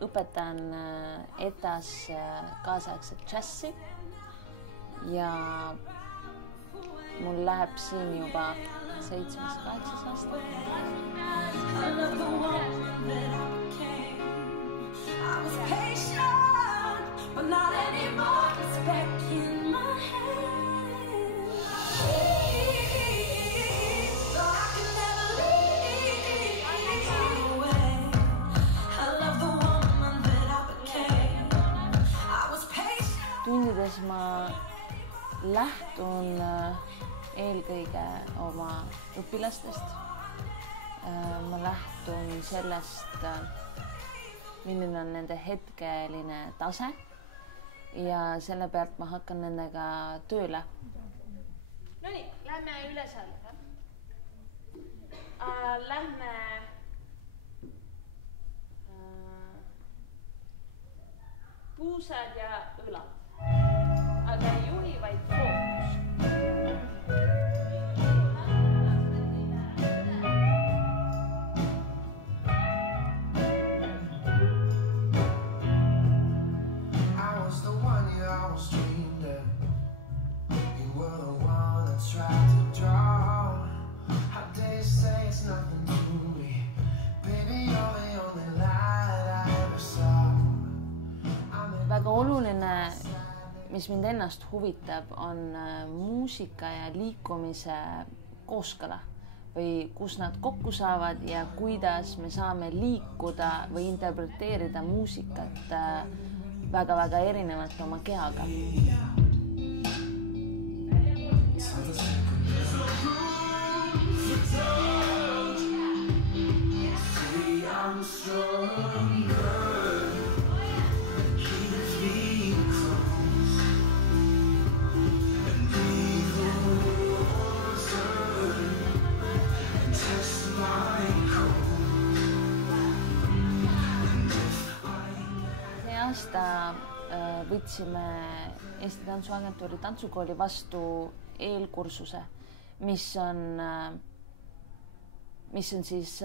õpetan ETAs kaasaegset džässi ja mul läheb siin juba 7-8 aasta. Tundides ma lähtun eelkõige oma õpilastest. Ma lähtun sellest, milline on nende hetkeline tase ja selle pealt ma hakkan nendega tööle. No nii, lähme üle seal. Lähme puusad ja õlad. Aga ei juhi, vaid fookus. Väga oluline, mis mind ennast huvitab, on muusika ja liikumise kooskõla või kus nad kokku saavad ja kuidas me saame liikuda või interpreteerida muusikat väga-väga erinevalt oma kehaga. Aasta võtsime Eesti Tantsuagentuuri tantsukooli vastu eelkursuse, mis on siis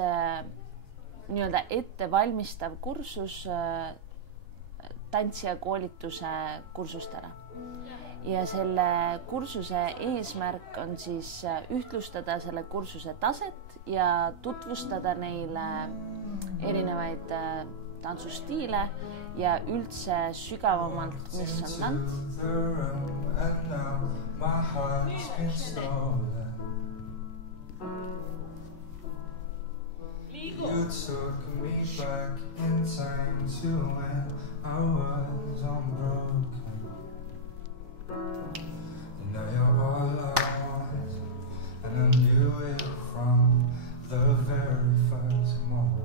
nii-öelda ettevalmistav kursus tantsija koolituse kursustele. Ja selle kursuse eesmärk on siis ühtlustada selle kursuse taset ja tutvustada neile erinevaid tantsustiile ja üldse sügavamalt, mis on tants. You took me back in time to when I was unbroken. Now you're all I want, and I knew it from the very first moment.